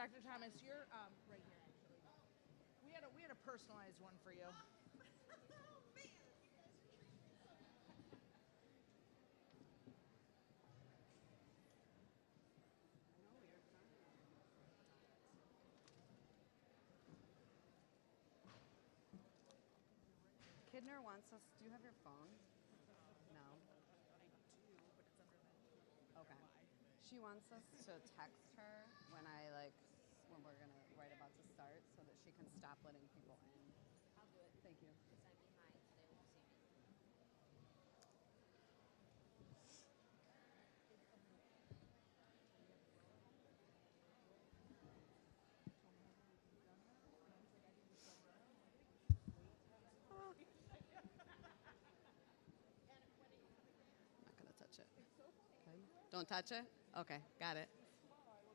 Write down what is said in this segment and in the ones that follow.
Dr. Thomas, you're right here, actually. We had a personalized one for you. Kidner wants us. Do you have your phone? No. I do, but it's under that. Okay. She wants us to text her when when we're right about to start, so that she can stop letting people in. I'll do it. Thank you. Because I'm behind, so they won't see me. Not gonna touch it. Okay. Don't touch it? Okay, got it.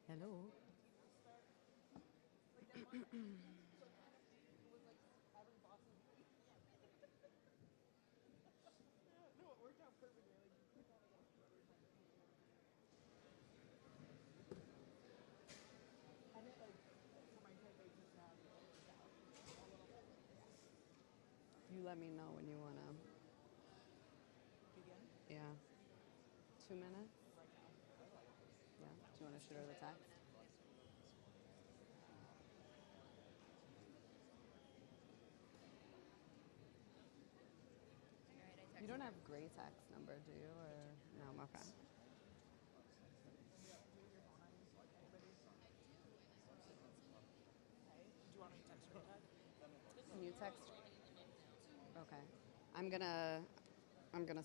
Hello. No, it worked out perfectly. And it for my typing just now. You let me know when you wanna. Begin? Yeah. 2 minutes? Right now. Yeah. Do you want to shoot her the text? You don't have Gray text number, do you? Or no? Okay. Do you want me to text her back? Can you text? Okay. I'm gonna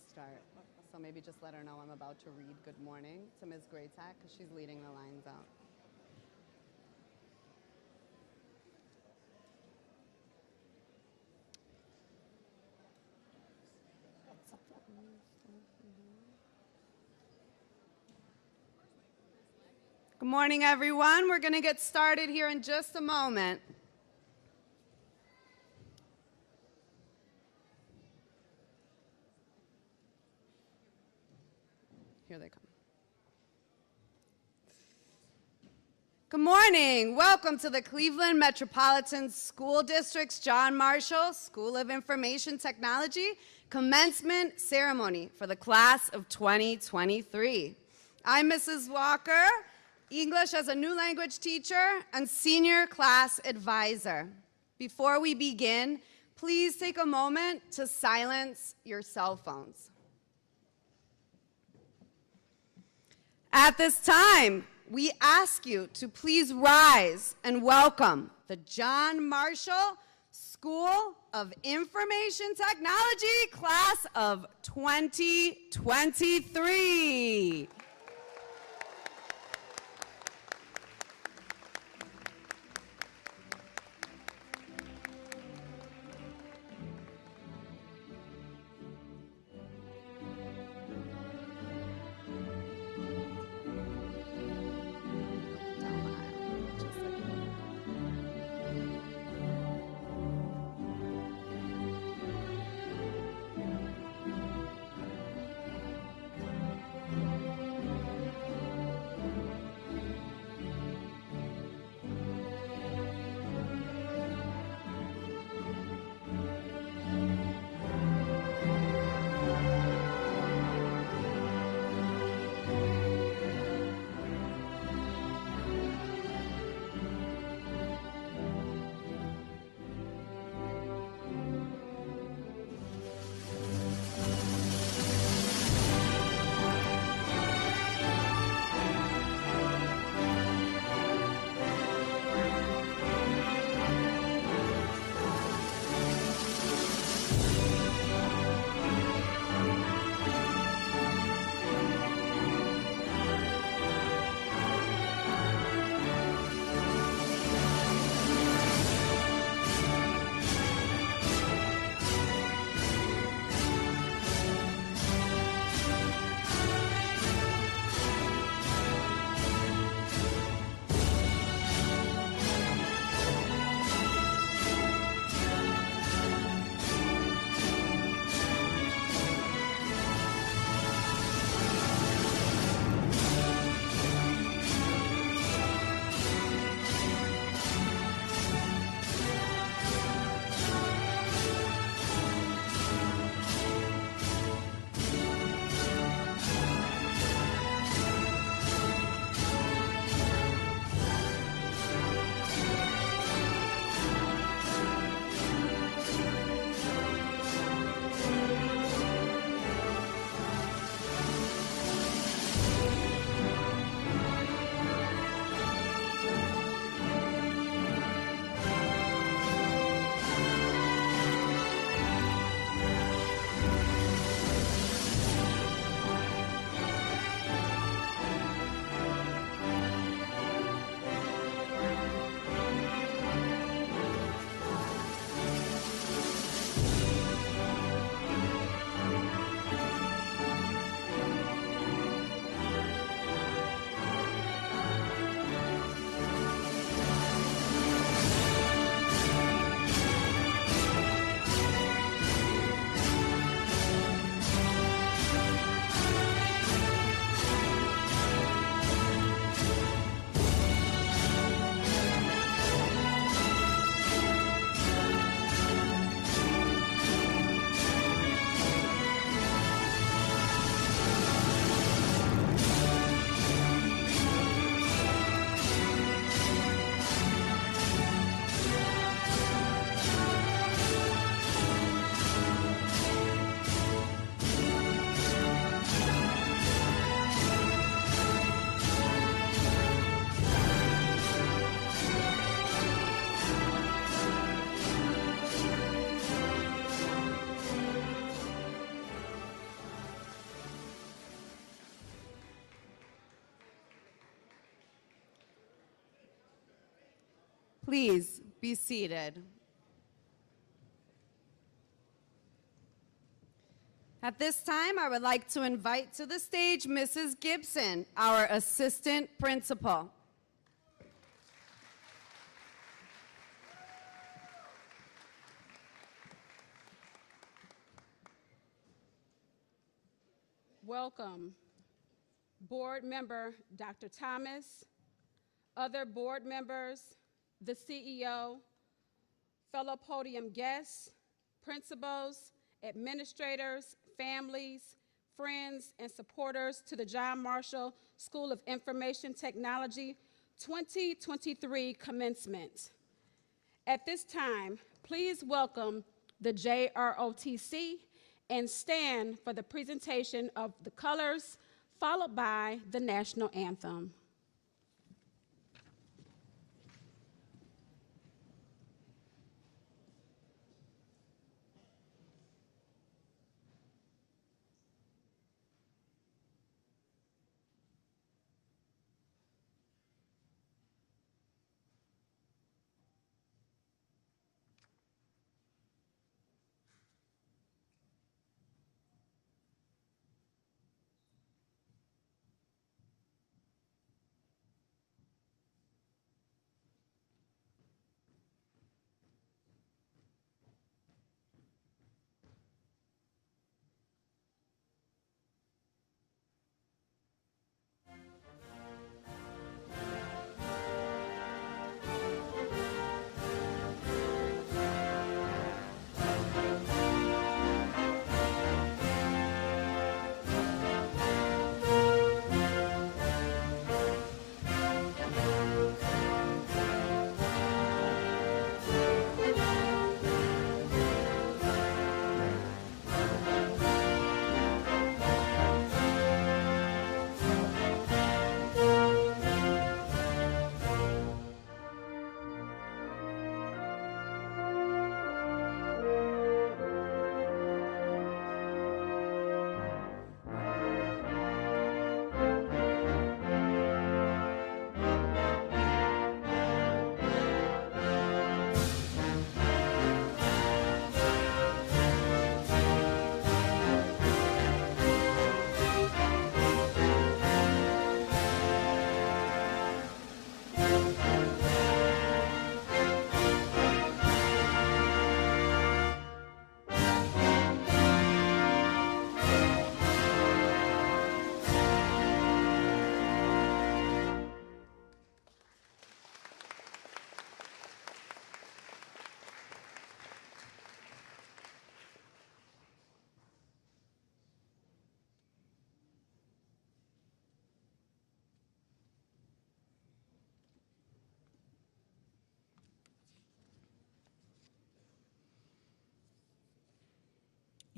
start. So maybe just let her know I'm about to read good morning to Ms. Graytack because she's leading the lines out. Good morning, everyone. We're going to get started here in just a moment. Here they come. Good morning. Welcome to the Cleveland Metropolitan School District's John Marshall School of Information Technology commencement ceremony for the class of 2023. I'm Mrs. Walker, English as a new language teacher and senior class advisor. Before we begin, please take a moment to silence your cell phones. At this time, we ask you to please rise and welcome the John Marshall School of Information Technology class of 2023. Please be seated. At this time, I would like to invite to the stage Mrs. Gibson, our assistant principal. Welcome, board member Dr. Thomas, other board members, the CEO, fellow podium guests, principals, administrators, families, friends, and supporters to the John Marshall School of Information Technology 2023 commencement. At this time, please welcome the JROTC and stand for the presentation of the colors, followed by the national anthem.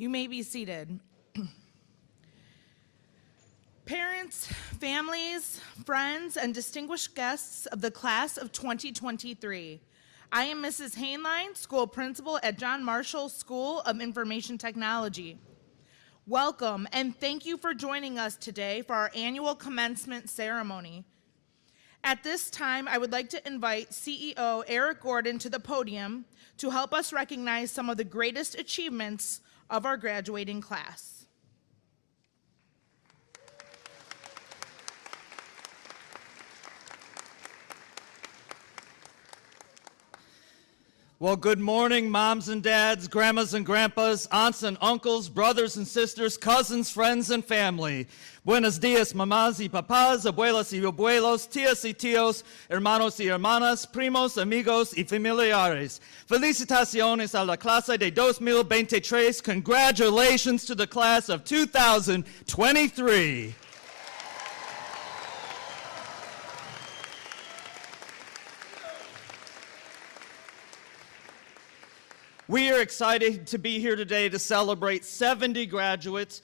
You may be seated. Parents, families, friends, and distinguished guests of the class of 2023. I am Mrs. Hainline, school principal at John Marshall School of Information Technology. Welcome, and thank you for joining us today for our annual commencement ceremony. At this time, I would like to invite CEO Eric Gordon to the podium to help us recognize some of the greatest achievements of our graduating class. Well, good morning, moms and dads, grandmas and grandpas, aunts and uncles, brothers and sisters, cousins, friends, and family. Buenos dias, mamás y papás, abuelas y abuelos, tías y tíos, hermanos y hermanas, primos, amigos y familiares. Felicitaciones a la clase de 2023. Congratulations to the class of 2023. We are excited to be here today to celebrate 70 graduates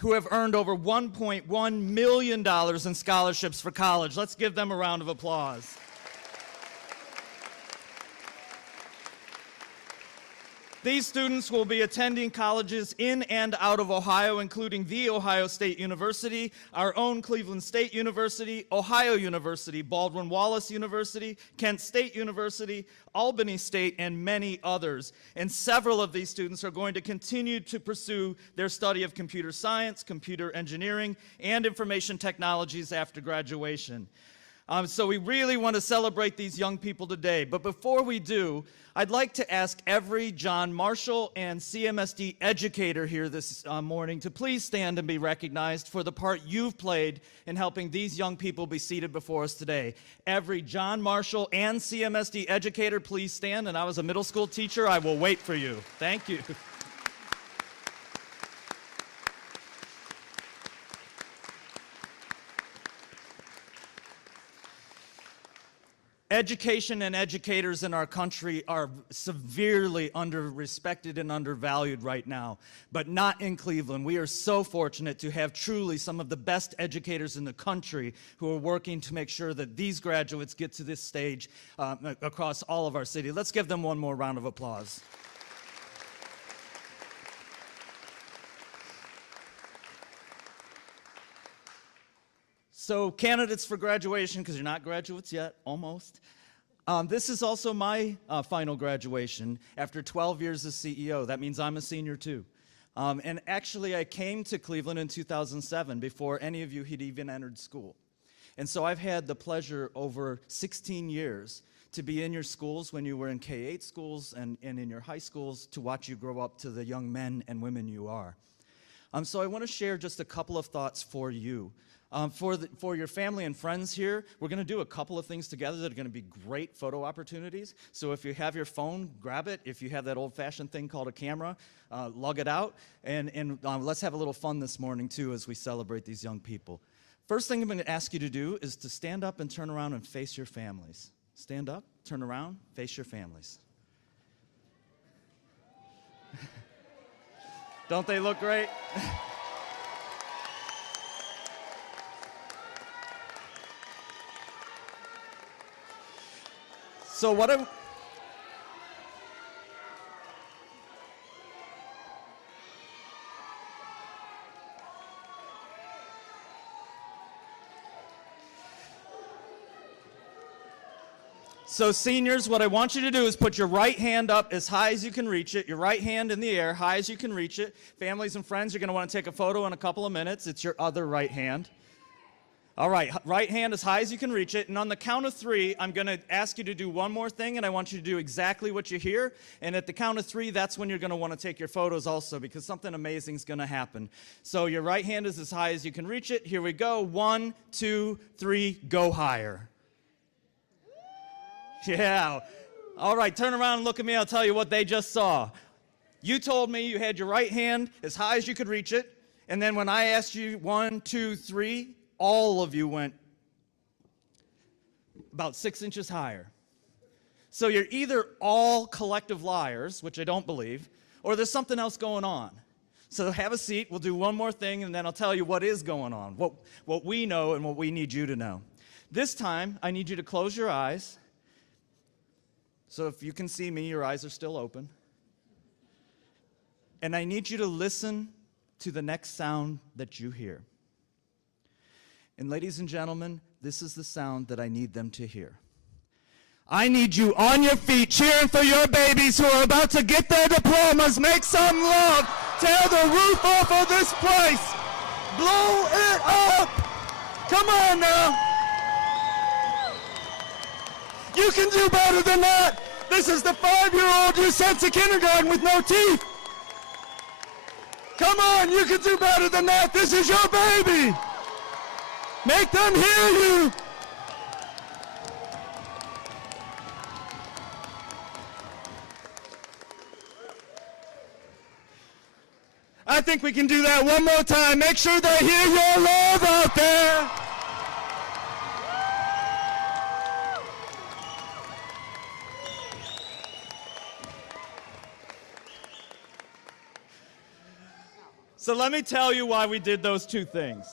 who have earned over $1.1 million in scholarships for college. Let's give them a round of applause. These students will be attending colleges in and out of Ohio, including The Ohio State University, our own Cleveland State University, Ohio University, Baldwin-Wallace University, Kent State University, Albany State, and many others. And several of these students are going to continue to pursue their study of computer science, computer engineering, and information technologies after graduation. So we really want to celebrate these young people today. But before we do, I'd like to ask every John Marshall and CMSD educator here this morning to please stand and be recognized for the part you've played in helping these young people be seated before us today. Every John Marshall and CMSD educator, please stand. And I was a middle school teacher. I will wait for you. Thank you. Education and educators in our country are severely under-respected and undervalued right now, but not in Cleveland. We are so fortunate to have truly some of the best educators in the country who are working to make sure that these graduates get to this stage across all of our city. Let's give them one more round of applause. So candidates for graduation, because you're not graduates yet, almost. This is also my final graduation after 12 years as CEO. That means I'm a senior too. And actually I came to Cleveland in 2007 before any of you had even entered school. And so I've had the pleasure over 16 years to be in your schools when you were in K-8 schools and in your high schools to watch you grow up to the young men and women you are. So I want to share just a couple of thoughts for you. For your family and friends here, we're going to do a couple of things together that are going to be great photo opportunities. So if you have your phone, grab it. If you have that old-fashioned thing called a camera, lug it out. And let's have a little fun this morning, too, as we celebrate these young people. First thing I'm going to ask you to do is to stand up and turn around and face your families. Stand up, turn around, face your families. Don't they look great? So So seniors, what I want you to do is put your right hand up as high as you can reach it, your right hand in the air, high as you can reach it. Families and friends, you're going to want to take a photo in a couple of minutes. It's your other right hand. All right, right hand as high as you can reach it. And on the count of 3, I'm going to ask you to do one more thing, and I want you to do exactly what you hear. And at the count of 3, that's when you're going to want to take your photos also, because something amazing is going to happen. So your right hand is as high as you can reach it. Here we go. 1, 2, 3, go higher. Yeah. All right, turn around and look at me. I'll tell you what they just saw. You told me you had your right hand as high as you could reach it. And then when I asked you 1, 2, 3, all of you went about 6 inches higher. So you're either all collective liars, which I don't believe, or there's something else going on. So have a seat. We'll do one more thing, and then I'll tell you what is going on, what we know and what we need you to know. This time, I need you to close your eyes. So if you can see me, your eyes are still open. And I need you to listen to the next sound that you hear. And ladies and gentlemen, this is the sound that I need them to hear. I need you on your feet cheering for your babies who are about to get their diplomas. Make some love. Tear the roof off of this place. Blow it up. Come on now. You can do better than that. This is the 5-year-old you sent to kindergarten with no teeth. Come on, you can do better than that. This is your baby. Make them hear you. I think we can do that one more time. Make sure they hear your love out there. So let me tell you why we did those two things.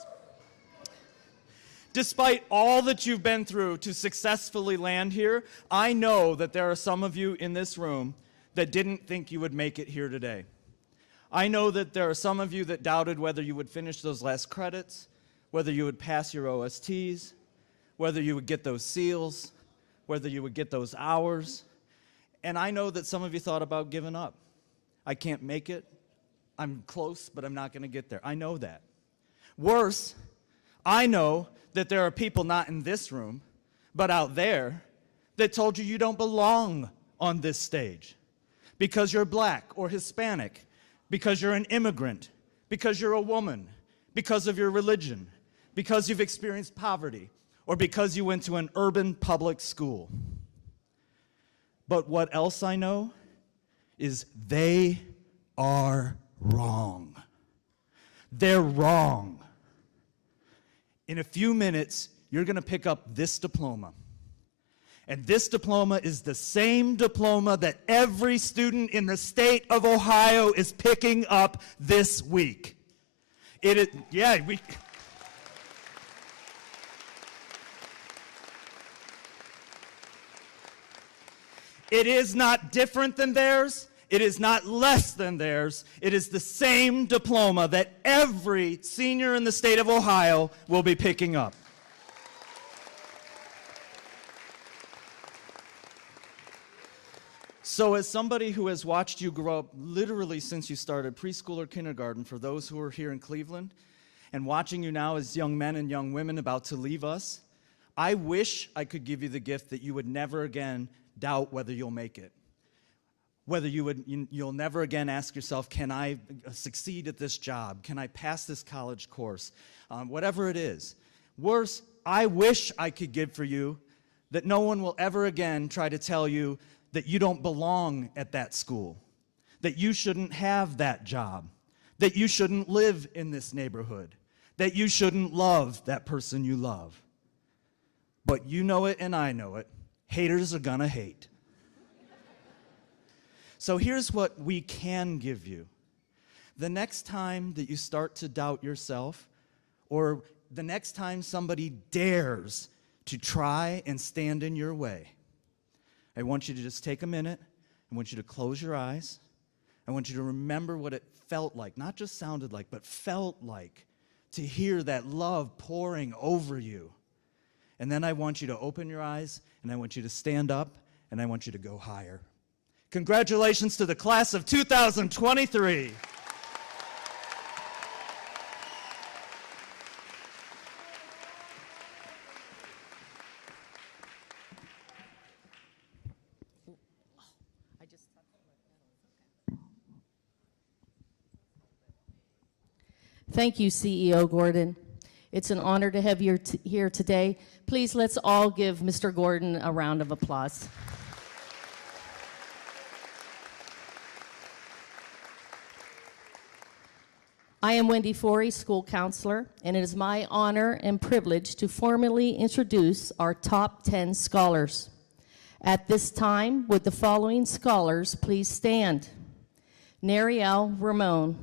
Despite all that you've been through to successfully land here, I know that there are some of you in this room that didn't think you would make it here today. I know that there are some of you that doubted whether you would finish those last credits, whether you would pass your OSTs, whether you would get those seals, whether you would get those hours. And I know that some of you thought about giving up. I can't make it. I'm close, but I'm not going to get there. I know that. Worse, I know that there are people not in this room, but out there, that told you you don't belong on this stage because you're black or Hispanic, because you're an immigrant, because you're a woman, because of your religion, because you've experienced poverty, or because you went to an urban public school. But what else I know is they are wrong. They're wrong. In a few minutes, you're going to pick up this diploma. And this diploma is the same diploma that every student in the state of Ohio is picking up this week. It is, yeah, it is not different than theirs. It is not less than theirs. It is the same diploma that every senior in the state of Ohio will be picking up. So as somebody who has watched you grow up literally since you started preschool or kindergarten, for those who are here in Cleveland, and watching you now as young men and young women about to leave us, I wish I could give you the gift that you would never again doubt whether you'll make it. Whether you'll never again ask yourself, can I succeed at this job? Can I pass this college course? Whatever it is. Worse, I wish I could give for you that no one will ever again try to tell you that you don't belong at that school, that you shouldn't have that job, that you shouldn't live in this neighborhood, that you shouldn't love that person you love. But you know it and I know it. Haters are gonna hate. So here's what we can give you. The next time that you start to doubt yourself, or the next time somebody dares to try and stand in your way, I want you to just take a minute. I want you to close your eyes. I want you to remember what it felt like, not just sounded like, but felt like, to hear that love pouring over you. And then I want you to open your eyes, and I want you to stand up, and I want you to go higher. Congratulations to the class of 2023. Thank you, CEO Gordon. It's an honor to have you here today. Please, let's all give Mr. Gordon a round of applause. I am Wendy Forey, school counselor, and it is my honor and privilege to formally introduce our top 10 scholars. At this time, would the following scholars please stand? Nariel Ramon.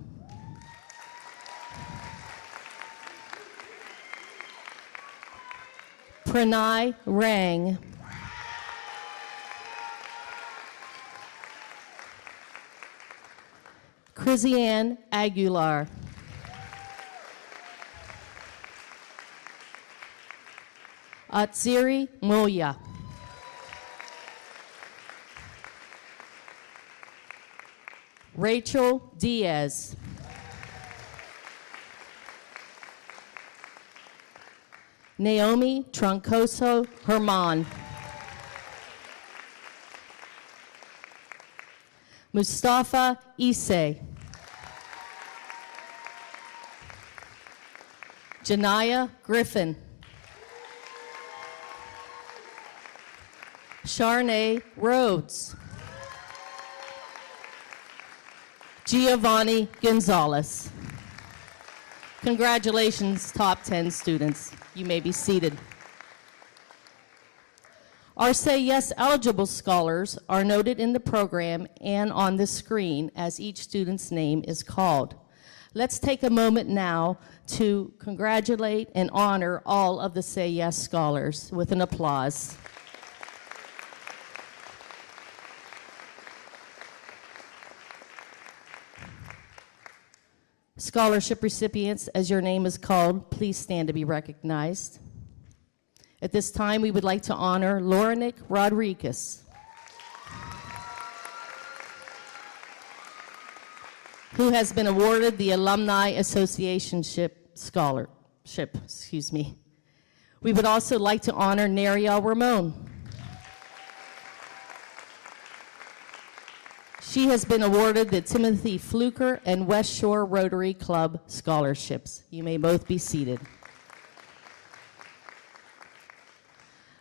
Pranay Rang. Chrisianne Aguilar. Atsiri Moya. Rachel Diaz. Naomi Troncoso Herman. Mustafa Isse. Janaya Griffin. Sharnay Rhodes. Giovanni Gonzalez. Congratulations, top 10 students. You may be seated. Our Say Yes eligible scholars are noted in the program and on the screen as each student's name is called. Let's take a moment now to congratulate and honor all of the Say Yes scholars with an applause. Scholarship recipients, as your name is called, please stand to be recognized. At this time, we would like to honor Lorenick Rodriguez, who has been awarded the Alumni Association Scholarship. We would also like to honor Nariel Ramon. She has been awarded the Timothy Fluker and West Shore Rotary Club scholarships. You may both be seated.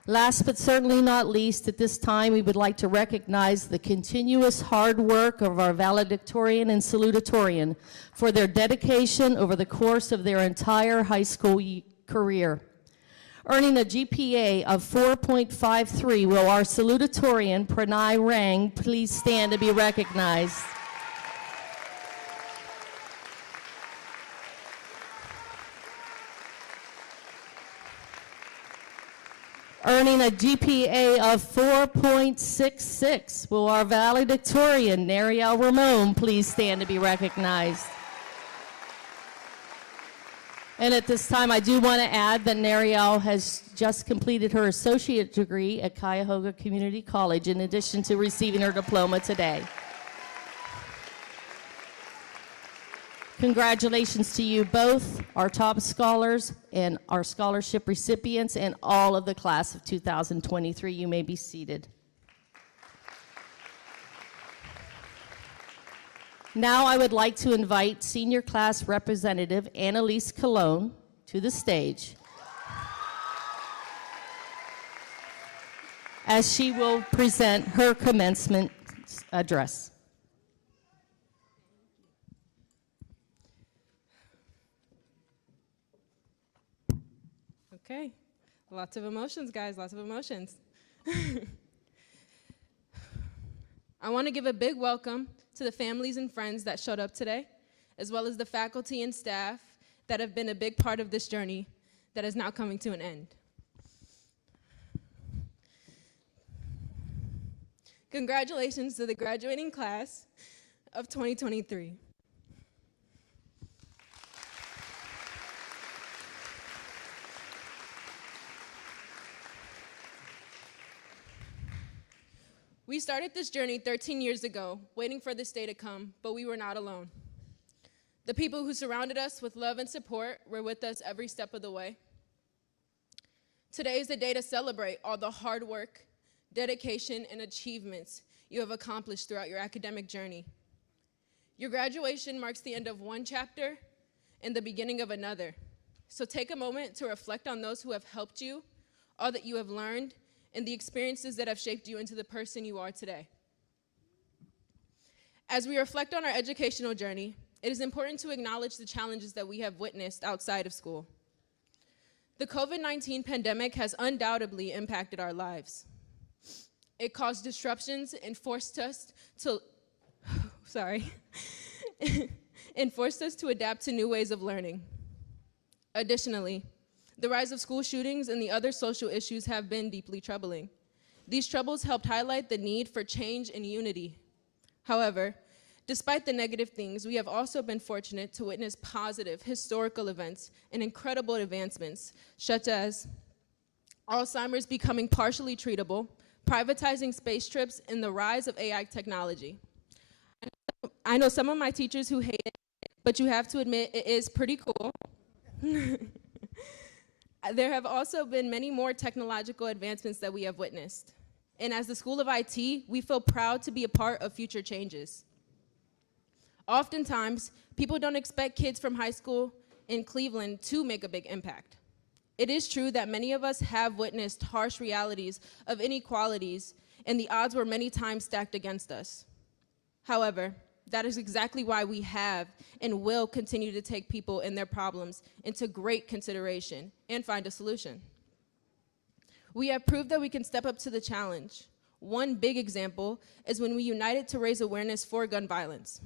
Last but certainly not least, at this time, we would like to recognize the continuous hard work of our valedictorian and salutatorian for their dedication over the course of their entire high school career. Earning a GPA of 4.53, will our salutatorian, Pranay Rang, please stand to be recognized. Earning a GPA of 4.66, will our valedictorian, Nariel Ramon, please stand to be recognized. And at this time, I do want to add that Nariel has just completed her associate degree at Cuyahoga Community College, in addition to receiving her diploma today. Congratulations to you both, our top scholars and our scholarship recipients, and all of the class of 2023. You may be seated. Now I would like to invite senior class representative Annalise Colon to the stage, as she will present her commencement address. Okay, lots of emotions, guys, lots of emotions. I want to give a big welcome to the families and friends that showed up today, as well as the faculty and staff that have been a big part of this journey that is now coming to an end. Congratulations to the graduating class of 2023. We started this journey 13 years ago, waiting for this day to come, but we were not alone. The people who surrounded us with love and support were with us every step of the way. Today is the day to celebrate all the hard work, dedication, and achievements you have accomplished throughout your academic journey. Your graduation marks the end of one chapter and the beginning of another. So take a moment to reflect on those who have helped you, all that you have learned, and the experiences that have shaped you into the person you are today. As we reflect on our educational journey, it is important to acknowledge the challenges that we have witnessed outside of school. The COVID-19 pandemic has undoubtedly impacted our lives. It caused disruptions and forced us to, and forced us to adapt to new ways of learning. Additionally, the rise of school shootings and the other social issues have been deeply troubling. These troubles helped highlight the need for change and unity. However, despite the negative things, we have also been fortunate to witness positive historical events and incredible advancements, such as Alzheimer's becoming partially treatable, privatizing space trips, and the rise of AI technology. I know some of my teachers who hate it, but you have to admit it is pretty cool. There have also been many more technological advancements that we have witnessed. And as the School of IT, we feel proud to be a part of future changes. Oftentimes, people don't expect kids from high school in Cleveland to make a big impact. It is true that many of us have witnessed harsh realities of inequalities, and the odds were many times stacked against us. However, that is exactly why we have and will continue to take people and their problems into great consideration and find a solution. We have proved that we can step up to the challenge. One big example is when we united to raise awareness for gun violence.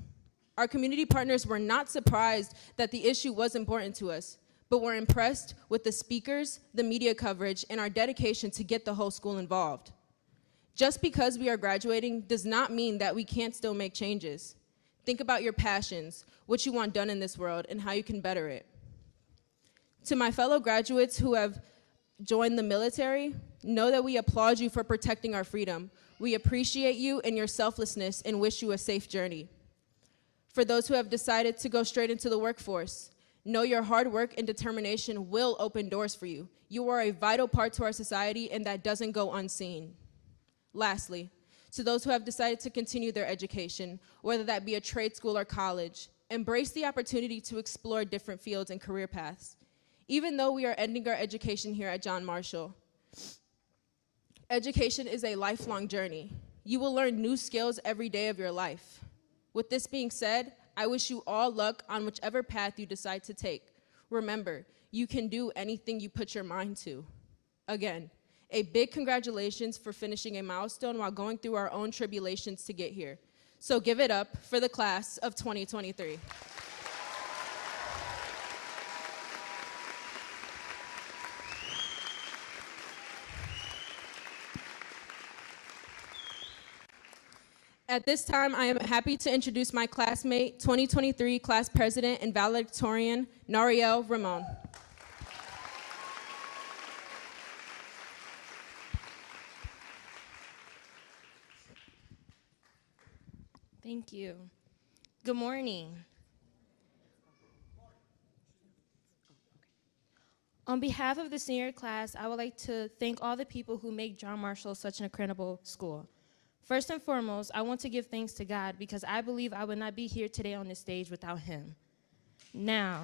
Our community partners were not surprised that the issue was important to us, but were impressed with the speakers, the media coverage, and our dedication to get the whole school involved. Just because we are graduating does not mean that we can't still make changes. Think about your passions, what you want done in this world, and how you can better it. To my fellow graduates who have joined the military, know that we applaud you for protecting our freedom. We appreciate you and your selflessness and wish you a safe journey. For those who have decided to go straight into the workforce, know your hard work and determination will open doors for you. You are a vital part to our society, and that doesn't go unseen. Lastly, to those who have decided to continue their education, whether that be a trade school or college, embrace the opportunity to explore different fields and career paths. Even though we are ending our education here at John Marshall, education is a lifelong journey. You will learn new skills every day of your life. With this being said, I wish you all luck on whichever path you decide to take. Remember, you can do anything you put your mind to. Again, a big congratulations for finishing a milestone while going through our own tribulations to get here. So give it up for the class of 2023. At this time, I am happy to introduce my classmate, 2023 class president and valedictorian, Nariel Ramon. Thank you. Good morning. On behalf of the senior class, I would like to thank all the people who make John Marshall such an incredible school. First and foremost, I want to give thanks to God because I believe I would not be here today on this stage without him. Now,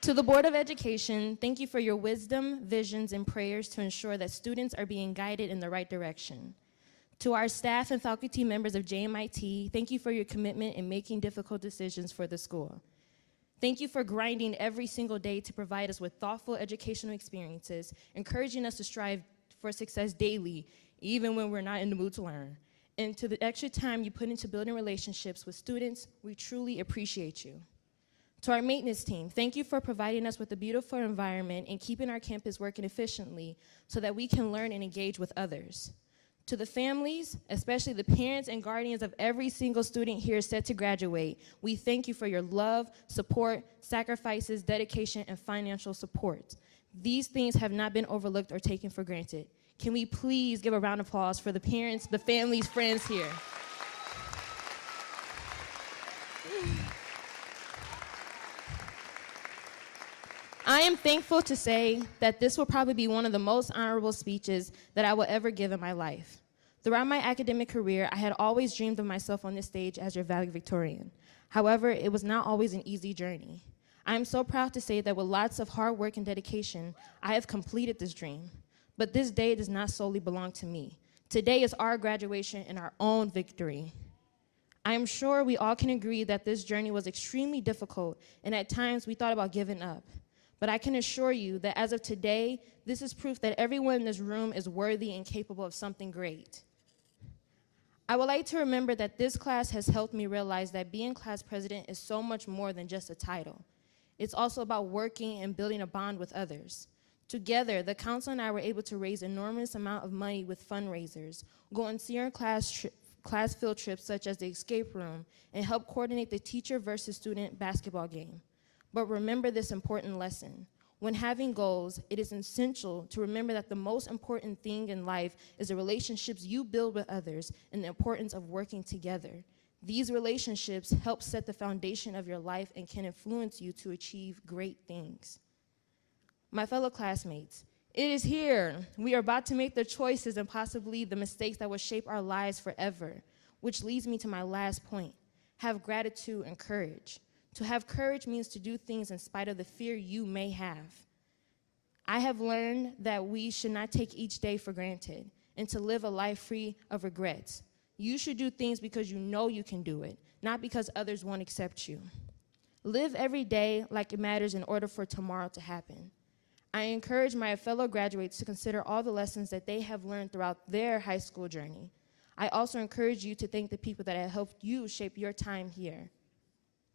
to the Board of Education, thank you for your wisdom, visions, and prayers to ensure that students are being guided in the right direction. To our staff and faculty members of JMIT, thank you for your commitment in making difficult decisions for the school. Thank you for grinding every single day to provide us with thoughtful educational experiences, encouraging us to strive for success daily, even when we're not in the mood to learn. And to the extra time you put into building relationships with students, we truly appreciate you. To our maintenance team, thank you for providing us with a beautiful environment and keeping our campus working efficiently so that we can learn and engage with others. To the families, especially the parents and guardians of every single student here set to graduate, we thank you for your love, support, sacrifices, dedication, and financial support. These things have not been overlooked or taken for granted. Can we please give a round of applause for the parents, the families, friends here? I am thankful to say that this will probably be one of the most honorable speeches that I will ever give in my life. Throughout my academic career, I had always dreamed of myself on this stage as your valedictorian. However, it was not always an easy journey. I am so proud to say that with lots of hard work and dedication, I have completed this dream. But this day does not solely belong to me. Today is our graduation and our own victory. I am sure we all can agree that this journey was extremely difficult, and at times we thought about giving up. But I can assure you that as of today, this is proof that everyone in this room is worthy and capable of something great. I would like to remember that this class has helped me realize that being class president is so much more than just a title. It's also about working and building a bond with others. Together, the council and I were able to raise an enormous amount of money with fundraisers, go on senior class field trips such as the escape room, and help coordinate the teacher versus student basketball game. But remember this important lesson. When having goals, it is essential to remember that the most important thing in life is the relationships you build with others and the importance of working together. These relationships help set the foundation of your life and can influence you to achieve great things. My fellow classmates, it is here. We are about to make the choices and possibly the mistakes that will shape our lives forever, which leads me to my last point. Have gratitude and courage. To have courage means to do things in spite of the fear you may have. I have learned that we should not take each day for granted and to live a life free of regrets. You should do things because you know you can do it, not because others won't accept you. Live every day like it matters in order for tomorrow to happen. I encourage my fellow graduates to consider all the lessons that they have learned throughout their high school journey. I also encourage you to thank the people that have helped you shape your time here.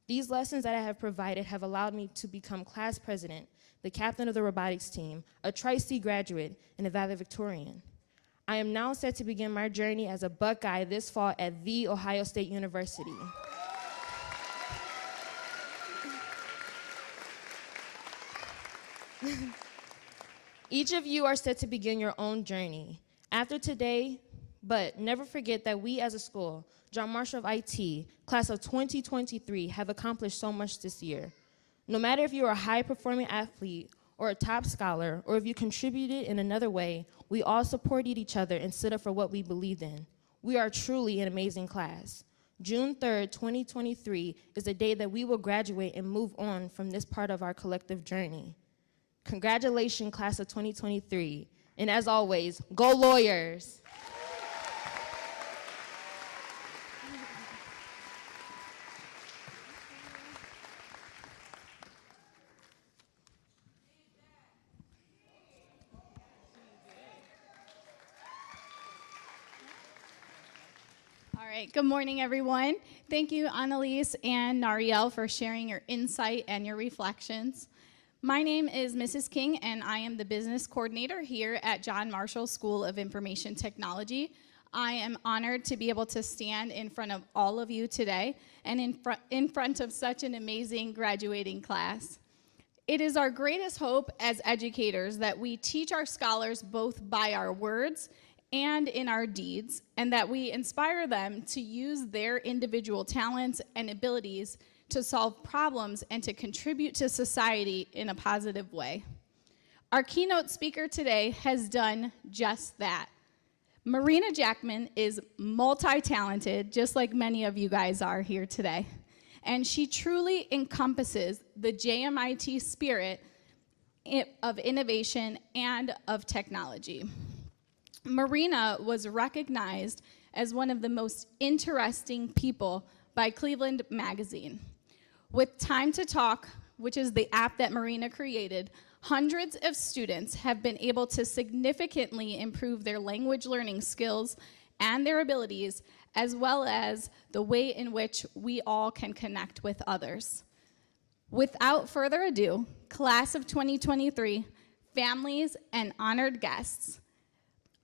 These lessons that I have provided have allowed me to become class president, the captain of the robotics team, a Tri-C graduate, and a valedictorian. I am now set to begin my journey as a Buckeye this fall at The Ohio State University. Each of you are set to begin your own journey. After today, but never forget that we as a school, John Marshall of IT, class of 2023, have accomplished so much this year. No matter if you're a high-performing athlete or a top scholar, or if you contributed in another way, we all supported each other and stood up for what we believed in. We are truly an amazing class. June 3rd, 2023 is the day that we will graduate and move on from this part of our collective journey. Congratulations, class of 2023. And as always, go lawyers. All right, good morning, everyone. Thank you, Annalise and Nariel, for sharing your insight and your reflections. My name is Mrs. King, and I am the business coordinator here at John Marshall School of Information Technology. I am honored to be able to stand in front of all of you today and in front of such an amazing graduating class. It is our greatest hope as educators that we teach our scholars both by our words and in our deeds, and that we inspire them to use their individual talents and abilities to solve problems and to contribute to society in a positive way. Our keynote speaker today has done just that. Marina Jackman is multi-talented, just like many of you guys are here today. And she truly encompasses the JMIT spirit of innovation and of technology. Marina was recognized as one of the most interesting people by Cleveland Magazine. With Time to Talk, which is the app that Marina created, hundreds of students have been able to significantly improve their language learning skills and their abilities, as well as the way in which we all can connect with others. Without further ado, class of 2023, families, and honored guests,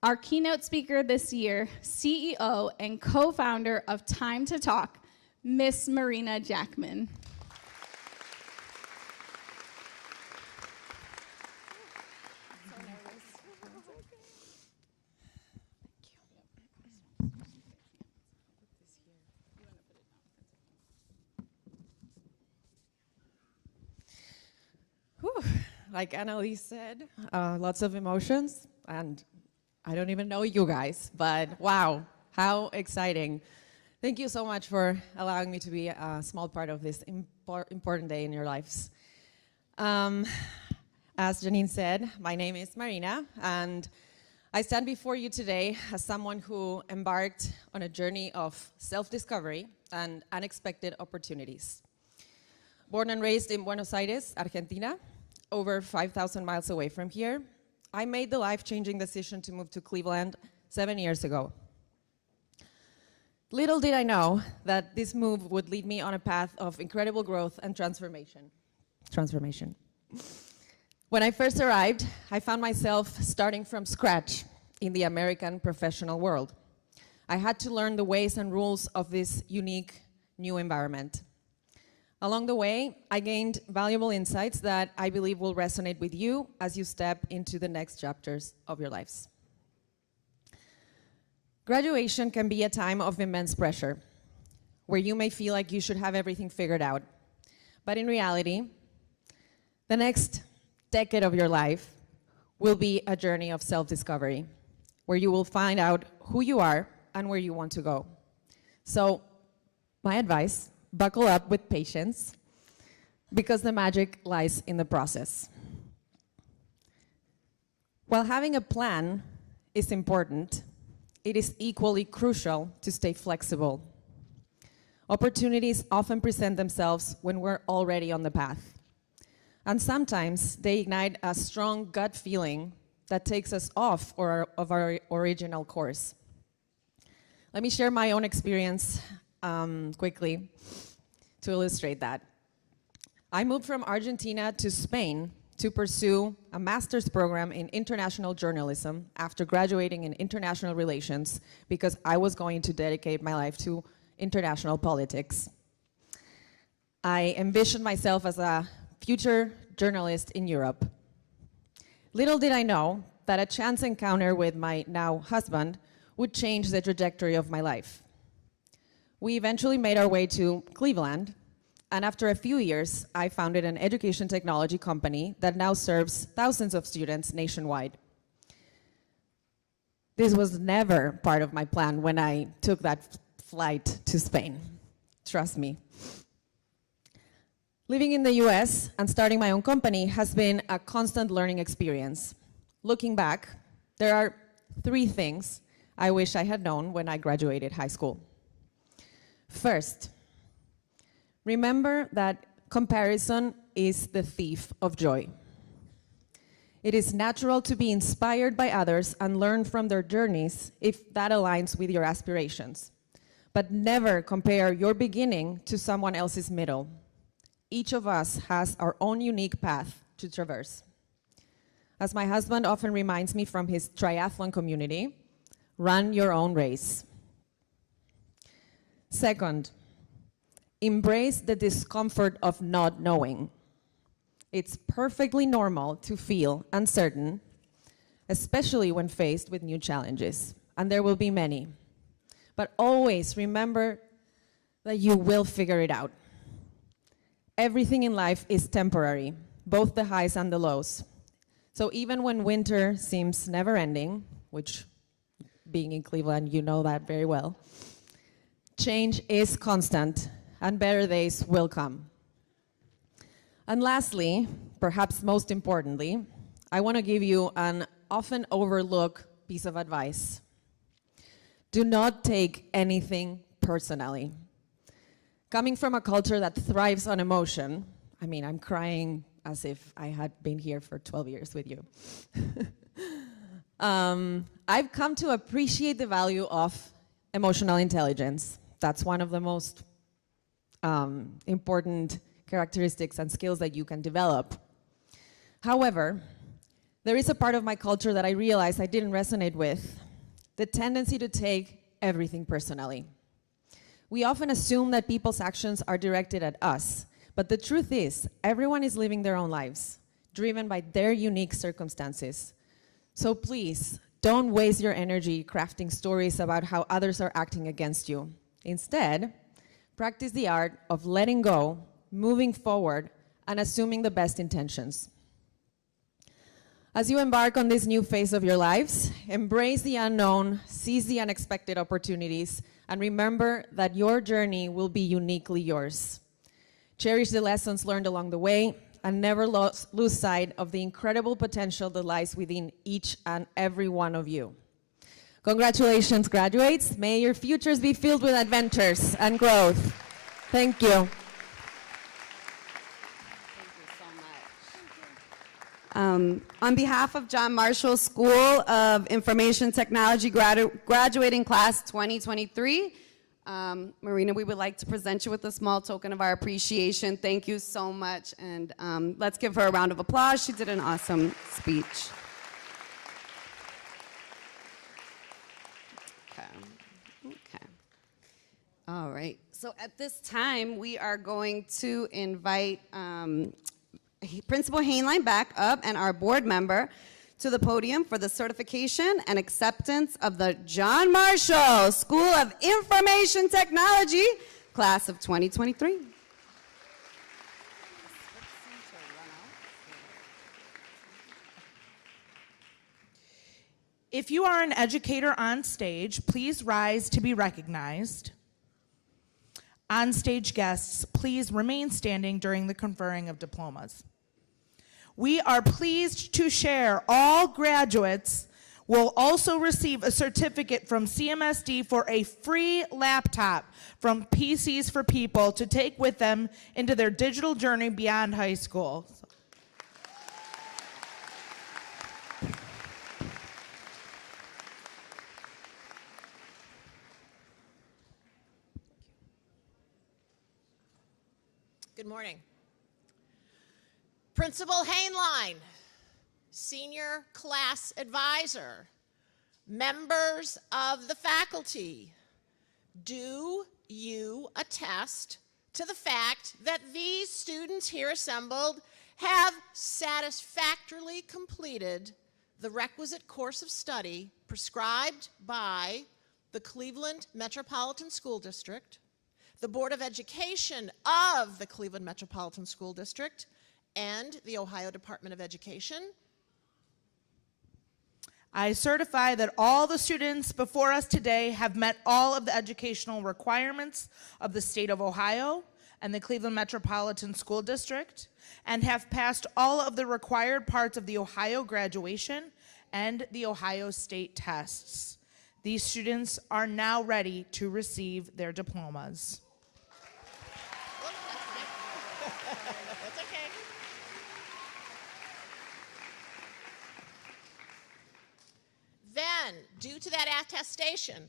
our keynote speaker this year, CEO and co-founder of Time to Talk, Miss Marina Jackman. Whew. Like Annalise said, lots of emotions, and I don't even know you guys, but wow, how exciting. Thank you so much for allowing me to be a small part of this important day in your lives. As Janine said, my name is Marina, and I stand before you today as someone who embarked on a journey of self-discovery and unexpected opportunities. Born and raised in Buenos Aires, Argentina, over 5,000 miles away from here, I made the life-changing decision to move to Cleveland 7 years ago. Little did I know that this move would lead me on a path of incredible growth and transformation. When I first arrived, I found myself starting from scratch in the American professional world. I had to learn the ways and rules of this unique new environment. Along the way, I gained valuable insights that I believe will resonate with you as you step into the next chapters of your lives. Graduation can be a time of immense pressure, where you may feel like you should have everything figured out. But in reality, the next decade of your life will be a journey of self-discovery, where you will find out who you are and where you want to go. So, my advice, buckle up with patience, because the magic lies in the process. While having a plan is important, it is equally crucial to stay flexible. Opportunities often present themselves when we're already on the path. And sometimes they ignite a strong gut feeling that takes us off of our original course. Let me share my own experience quickly to illustrate that. I moved from Argentina to Spain to pursue a master's program in international journalism after graduating in international relations because I was going to dedicate my life to international politics. I envisioned myself as a future journalist in Europe. Little did I know that a chance encounter with my now husband would change the trajectory of my life. We eventually made our way to Cleveland, and after a few years, I founded an education technology company that now serves thousands of students nationwide. This was never part of my plan when I took that flight to Spain, trust me. Living in the US and starting my own company has been a constant learning experience. Looking back, there are 3 things I wish I had known when I graduated high school. First, remember that comparison is the thief of joy. It is natural to be inspired by others and learn from their journeys if that aligns with your aspirations. But never compare your beginning to someone else's middle. Each of us has our own unique path to traverse. As my husband often reminds me from his triathlon community, run your own race. Second, embrace the discomfort of not knowing. It's perfectly normal to feel uncertain, especially when faced with new challenges, and there will be many. But always remember that you will figure it out. Everything in life is temporary, both the highs and the lows. So even when winter seems never ending, which being in Cleveland, you know that very well, change is constant and better days will come. And lastly, perhaps most importantly, I want to give you an often overlooked piece of advice. Do not take anything personally. Coming from a culture that thrives on emotion, I mean, I'm crying as if I had been here for 12 years with you. I've come to appreciate the value of emotional intelligence. That's one of the most important characteristics and skills that you can develop. However, there is a part of my culture that I realized I didn't resonate with, the tendency to take everything personally. We often assume that people's actions are directed at us, but the truth is, everyone is living their own lives, driven by their unique circumstances. So please, don't waste your energy crafting stories about how others are acting against you. Instead, practice the art of letting go, moving forward, and assuming the best intentions. As you embark on this new phase of your lives, embrace the unknown, seize the unexpected opportunities, and remember that your journey will be uniquely yours. Cherish the lessons learned along the way, and never lose sight of the incredible potential that lies within each and every one of you. Congratulations, graduates. May your futures be filled with adventures and growth. Thank you. On behalf of John Marshall School of Information Technology graduating class 2023, Marina, we would like to present you with a small token of our appreciation. Thank you so much, and let's give her a round of applause. She did an awesome speech. Okay. All right. So at this time, we are going to invite Principal Hainline back up and our board member to the podium for the certification and acceptance of the John Marshall School of Information Technology, class of 2023. If you are an educator on stage, please rise to be recognized. On-stage guests, please remain standing during the conferring of diplomas. We are pleased to share all graduates will also receive a certificate from CMSD for a free laptop from PCs for People to take with them into their digital journey beyond high school. Good morning. Principal Hainline, Senior Class Advisor, members of the faculty, do you attest to the fact that these students here assembled have satisfactorily completed the requisite course of study prescribed by the Cleveland Metropolitan School District, the Board of Education of the Cleveland Metropolitan School District, and the Ohio Department of Education? I certify that all the students before us today have met all of the educational requirements of the state of Ohio and the Cleveland Metropolitan School District and have passed all of the required parts of the Ohio graduation and the Ohio state tests. These students are now ready to receive their diplomas. That's okay. Then, due to that attestation,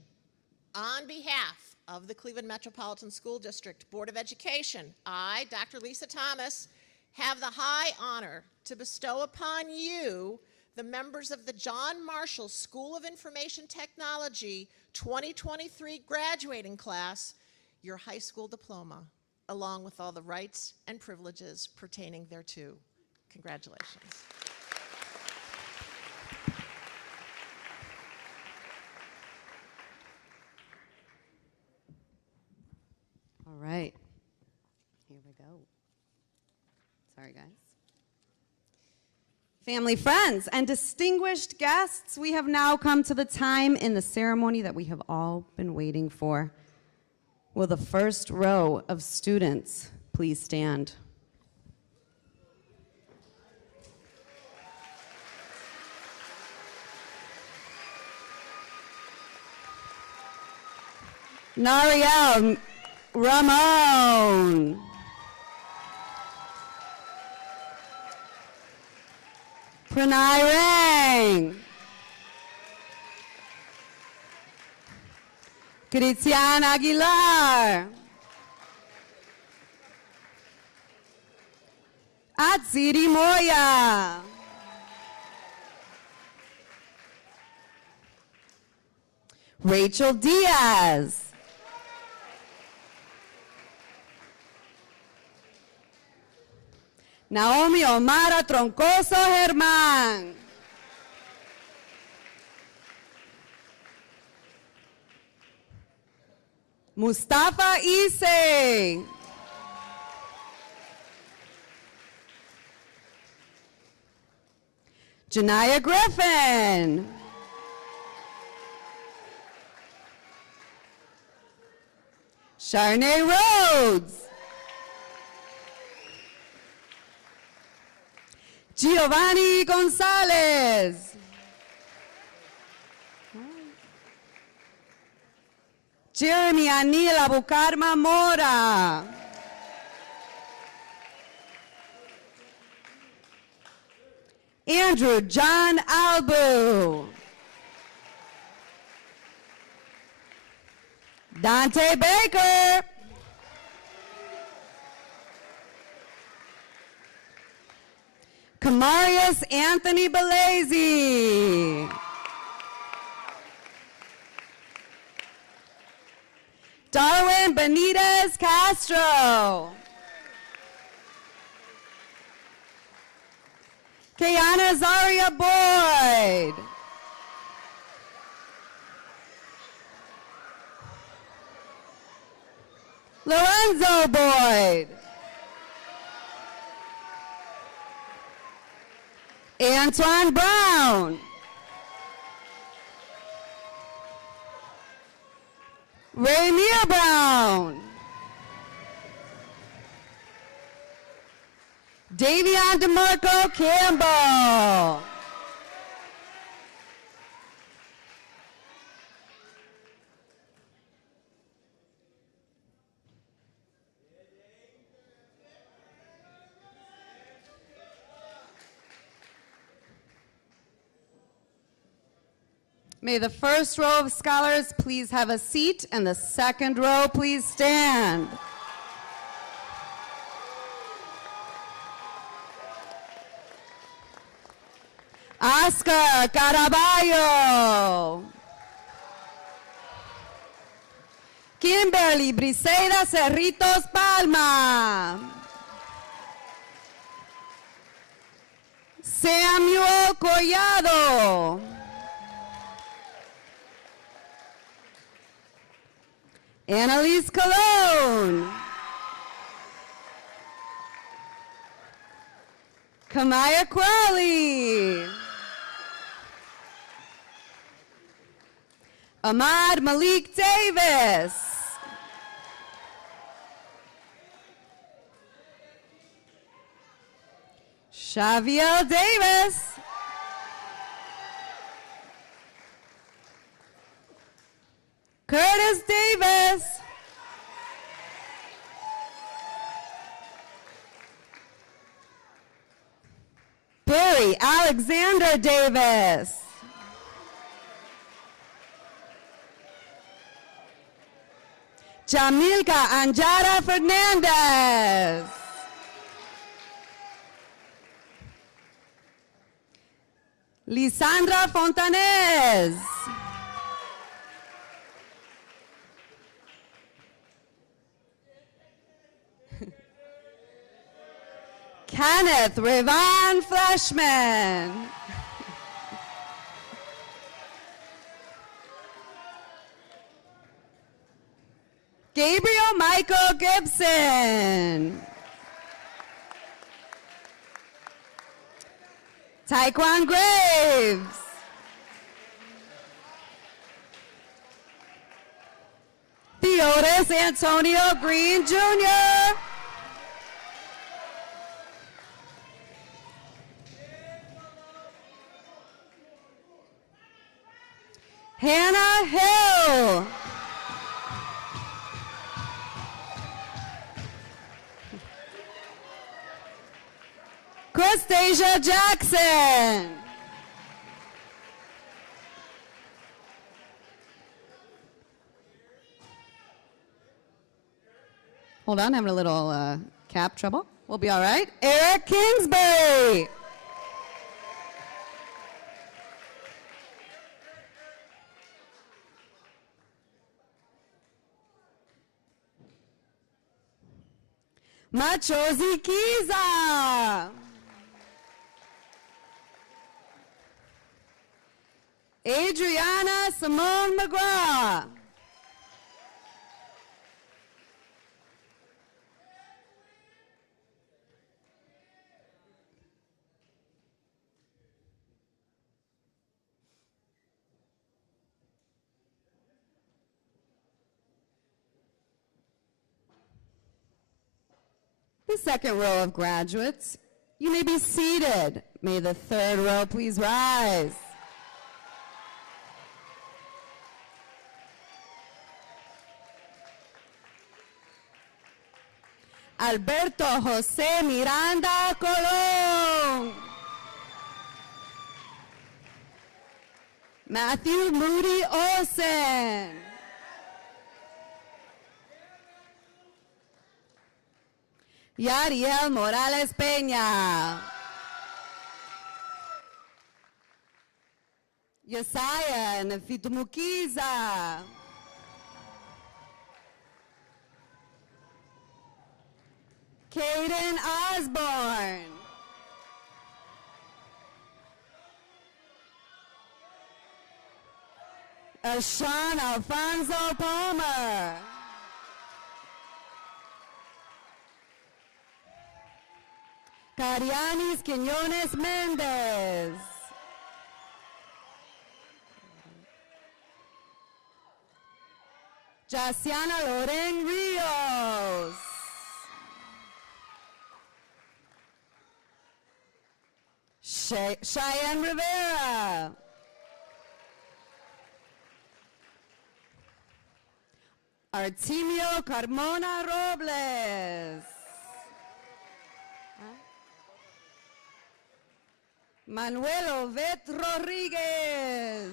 on behalf of the Cleveland Metropolitan School District Board of Education, I, Dr. Lisa Thomas, have the high honor to bestow upon you, the members of the John Marshall School of Information Technology 2023 graduating class, your high school diploma, along with all the rights and privileges pertaining thereto. Congratulations. All right. Here we go. Sorry, guys. Family, friends, and distinguished guests, we have now come to the time in the ceremony that we have all been waiting for. Will the first row of students please stand? Nariel Ramon. Pranay Rang. Christian Aguilar. Atsiri Moya. Rachel Diaz. Naomi Omara Troncoso Germán. Mustafa Isse. Janaya Griffin. Sharnay Rhodes. Giovanni Gonzalez. Jeremy Anil Abukarma Mora. Andrew John Albu. Dante Baker. Camarius Anthony Belezi. Darwin Benitez Castro. Kayana Zaria Boyd. Lorenzo Boyd. Antoine Brown. Rainier Brown. Davion DeMarco Campbell. May the first row of scholars please have a seat, and the second row please stand. Oscar Caraballo. Kimberly Briseida Cerritos Palma. Samuel Collado. Annalise Colon. Kamaya Crowley. Ahmad Malik Davis. Xavier Davis. Curtis Davis. Barry Alexander Davis. Jamilka Anjara Fernandez. Lisandra Fontanez. Kenneth Revan Fleshman. Gabriel Michael Gibson. Taekwon Graves. Theodis Antonio Green Jr. Hannah Hill. Christasia Jackson. Hold on, having a little cap trouble. We'll be all right. Eric Kingsbury. Machozi Kiza. Adriana Simone McGraw. The second row of graduates, you may be seated. May the third row please rise. Alberto Jose Miranda Colon. Matthew Moody Olsen. Yariel Morales Peña. Yesaya Nefitumukiza. Caden Osborne. Ashawn Alfonso Palmer. Carianis Quiñones Mendez. Jaciana Loren Rios. Cheyenne Rivera. Artemio Carmona Robles. Manuel Ovet Rodriguez.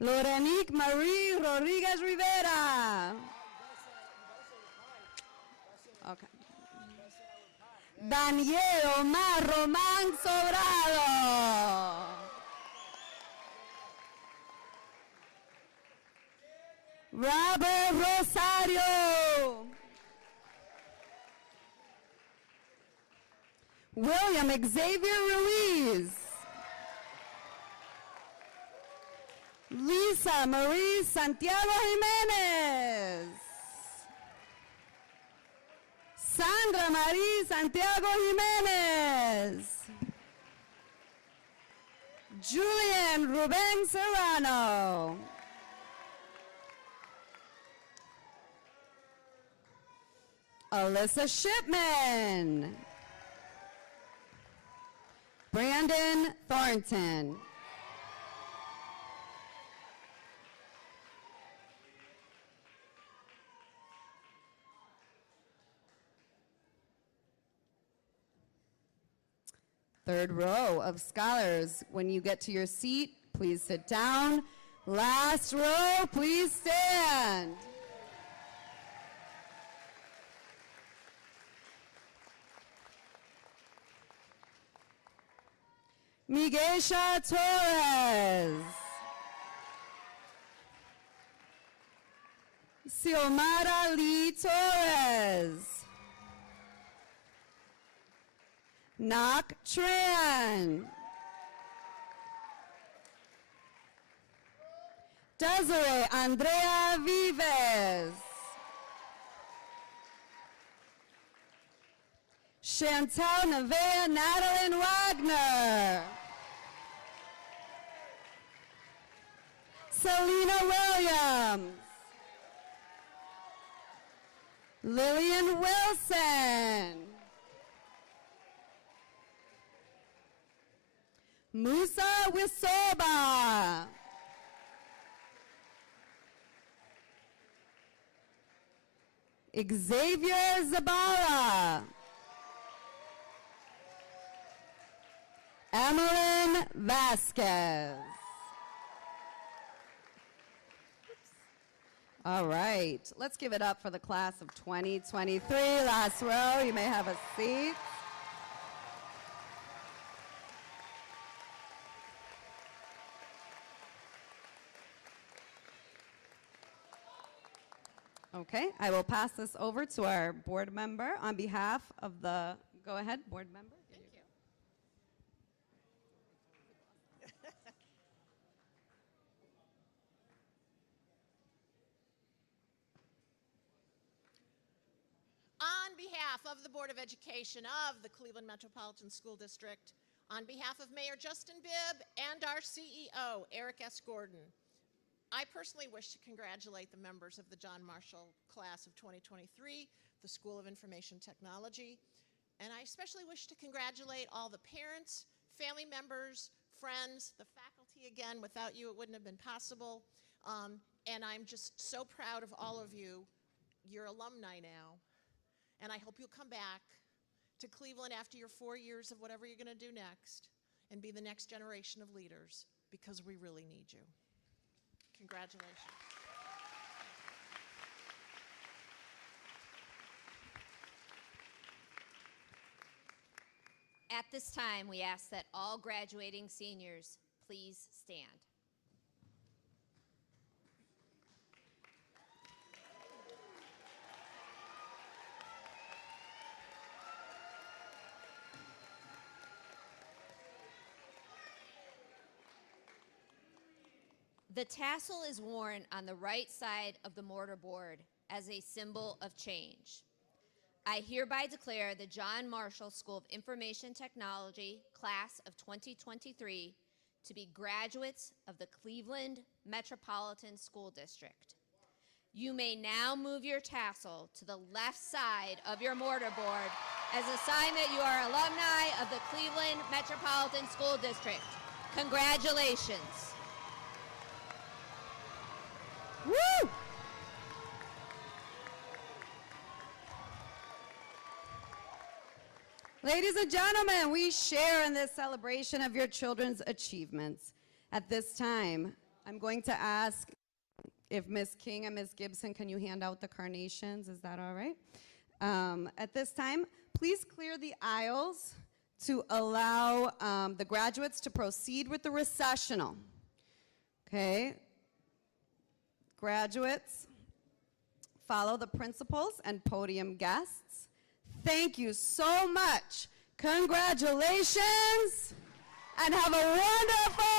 Lorenique Marie Rodriguez Rivera. Okay. Daniel Omar Román Sobrado. Robert Rosario. William Xavier Ruiz. Lisa Marie Santiago Jimenez. Sandra Marie Santiago Jimenez. Julian Ruben Serrano. Alyssa Shipman. Brandon Thornton. Third row of scholars. When you get to your seat, please sit down. Last row, please stand. Miguesha Torres. Xiomara Lee Torres. Nak Tran. Desiree Andrea Vives. Chantal Nevea Madeline Wagner. Selena Williams. Lillian Wilson. Musa Wisoba. Xavier Zabala. Emeline Vasquez. All right, let's give it up for the class of 2023. Last row, you may have a seat. Okay, I will pass this over to our board member on behalf of the, go ahead, board member. Thank you. On behalf of the Board of Education of the Cleveland Metropolitan School District, on behalf of Mayor Justin Bibb and our CEO, Eric S. Gordon, I personally wish to congratulate the members of the John Marshall class of 2023, the School of Information Technology, and I especially wish to congratulate all the parents, family members, friends, the faculty. Again, without you, it wouldn't have been possible. And I'm just so proud of all of you. You're alumni now, and I hope you'll come back to Cleveland after your 4 years of whatever you're going to do next and be the next generation of leaders, because we really need you. Congratulations. At this time, we ask that all graduating seniors please stand. The tassel is worn on the right side of the mortarboard as a symbol of change. I hereby declare the John Marshall School of Information Technology Class of 2023 to be graduates of the Cleveland Metropolitan School District. You may now move your tassel to the left side of your mortarboard as a sign that you are alumni of the Cleveland Metropolitan School District. Congratulations. Woo! Ladies and gentlemen, we share in this celebration of your children's achievements. At this time, I'm going to ask if Ms. King and Ms. Gibson, can you hand out the carnations? Is that all right? At this time, Please clear the aisles to allow the graduates to proceed with the recessional. Okay. Graduates, follow the principals and podium guests. Thank you so much. Congratulations, and have a wonderful